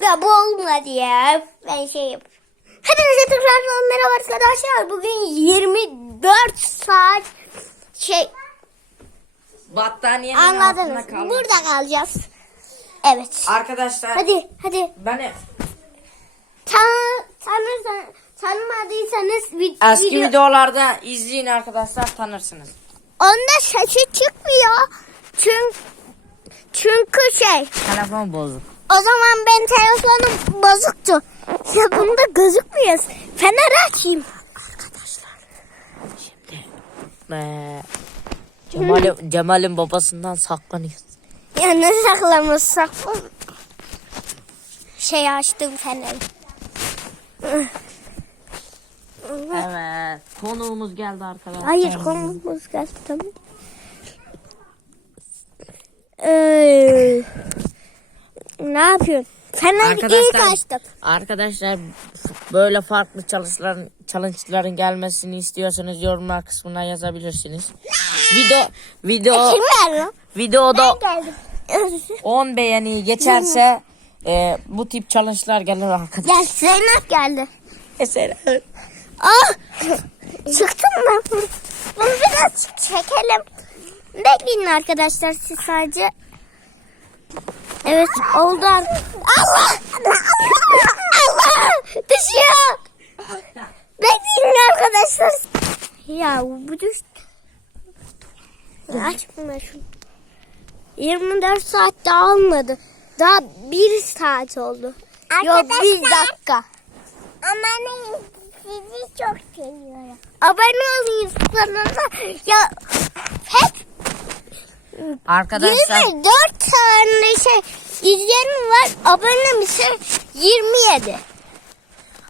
Ya bu olmadı ya. Ben şey yap. Hepinize tekrar merhaba arkadaşlar. Bugün 24 saat şey Battaniyenin altında anladınız. kalmış. Burada kalacağız. Evet. Arkadaşlar Hadi hadi. ben Tan tanırsan tanımadıysanız vid- eski video videolarda izleyin arkadaşlar tanırsınız. onda sesi çıkmıyor. Çünkü çünkü şey Telefon bozuk. O zaman ben telefonum bozuktu. Ya bunda gözükmüyor. Fener açayım. Ee, Cemal'in Cemal'in babasından saklanıyoruz. Ya ne saklamışsak şey açtım feneri. Evet. Konuğumuz geldi arkadaşlar. Hayır konumuz geldi tamam. Ee, ne yapıyorsun? Feneri ilk Arkadaşlar, açtım. arkadaşlar böyle farklı challenge'ların challenge'ların gelmesini istiyorsanız yorumlar kısmına yazabilirsiniz. Video video geldi? videoda Geldim. 10 beğeni geçerse e, bu tip challenge'lar gelir arkadaşlar. Gel Zeynep geldi. Mesela Ah! Çıktım mı? Bunu biraz çekelim. Bekleyin arkadaşlar siz sadece. Evet oldu. ar- Allah! Allah! Düşüyor. Bekleyin arkadaşlar. Ya bu düş. Ya Açma şunu. 24 saat daha olmadı. Daha bir saat oldu. Yok bir dakika. Ama sizi çok seviyorum. Abone olun kanalına. Ya arkadaşlar 24 tane şey izleyenim var. Abonem 27.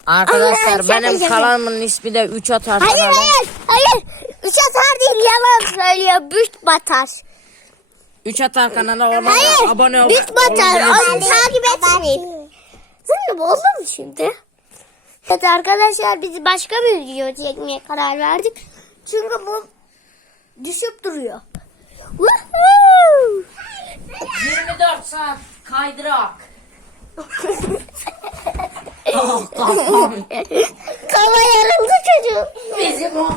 arkadaşlar benim şaka. kanalımın ismi de 3 atar Hayır kanalı. hayır hayır. Üç atar değil yalan söylüyor. Büt batar. 3 atar kanalına ona Hayır. abone ol. Büt batar. Onu takip etmeyin. Sen de oldu mu şimdi? Evet arkadaşlar biz başka bir video çekmeye karar verdik. Çünkü bu düşüp duruyor. 24 saat kaydırak. Kafa yarıldı çocuğum. Bizim o.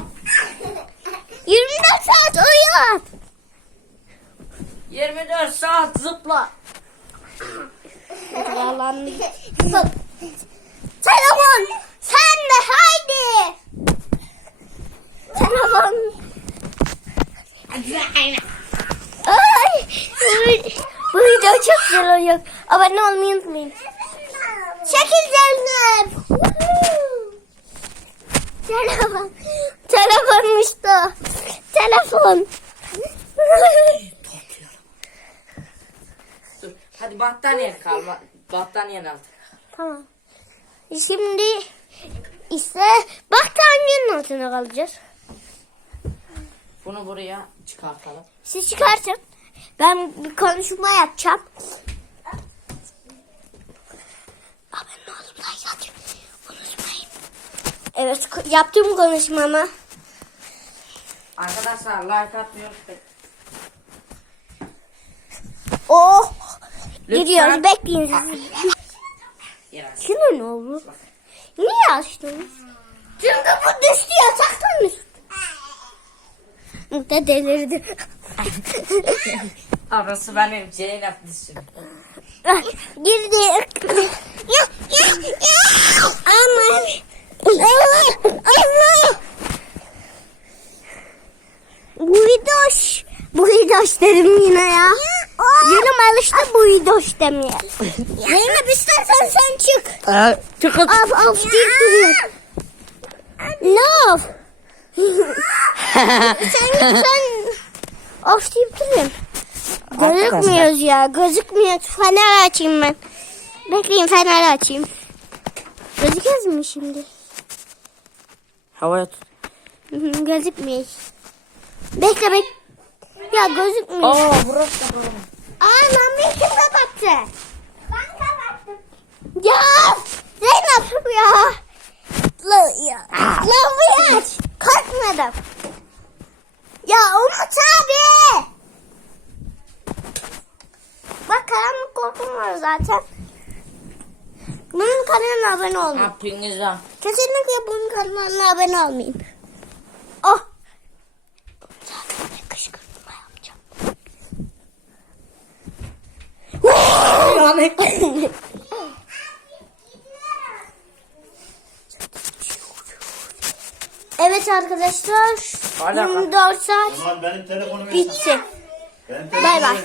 24 saat uyuyor. 24 saat zıpla. Yalan. Telefon. Sen de haydi. Telefon. Ay. Bu- video çok güzel oluyor. Abone olmayı unutmayın. Çekil Zeynep. Telefon. Telefonmuş da. Telefon. Dur. Hadi battaniye kalma. Battaniyenin altı. Tamam. Şimdi ise battaniyenin altına kalacağız. Bunu buraya çıkartalım. Siz çıkartın. Ben bir konuşma yapacağım. Abone olun like. Unutmayın. Evet yaptım konuşmamı. Arkadaşlar like atmıyoruz. Oh. Lütfen. Gidiyoruz bekleyin. Biraz. Şuna ne oldu? Niye açtınız? Çünkü bu düştü yataktan düştü. Mutlu delirdi. Arası benim Zeynep ya, ya. Aman. Allah, Allah. Bu idoş. Bu idoş dedim yine ya. Yılım alıştı bu idoş demeye. Zeynep istersen sen çık. Çıkın. Af af deyip duruyor. Ne af? Sen sen. Of deyip duruyorsun. Gözükmüyoruz ya. Gözükmüyor. Fener açayım ben. Bekleyin fener açayım. Gözüküyoruz mu şimdi? Havaya tut. Gözükmüyor. Bekle bek. Ya gözükmüyor. Aa burası da böyle. Aa lambayı kim kapattı? Ben kapattım. Ya Zeynep ya. La, ya. Lambayı aç. Korkmadım. Ya Umut abi. Bak karanlık korkum var zaten. Bunun kanalına abone olmayın. Hepinize. Kesinlikle bunun kanalına abone olmayın. Oh. Zaten bir kışkırtma yapacağım. Evet arkadaşlar. Hala- 24 saat Ulan benim telefonumu bitti. Benim Bay telefonumu bay.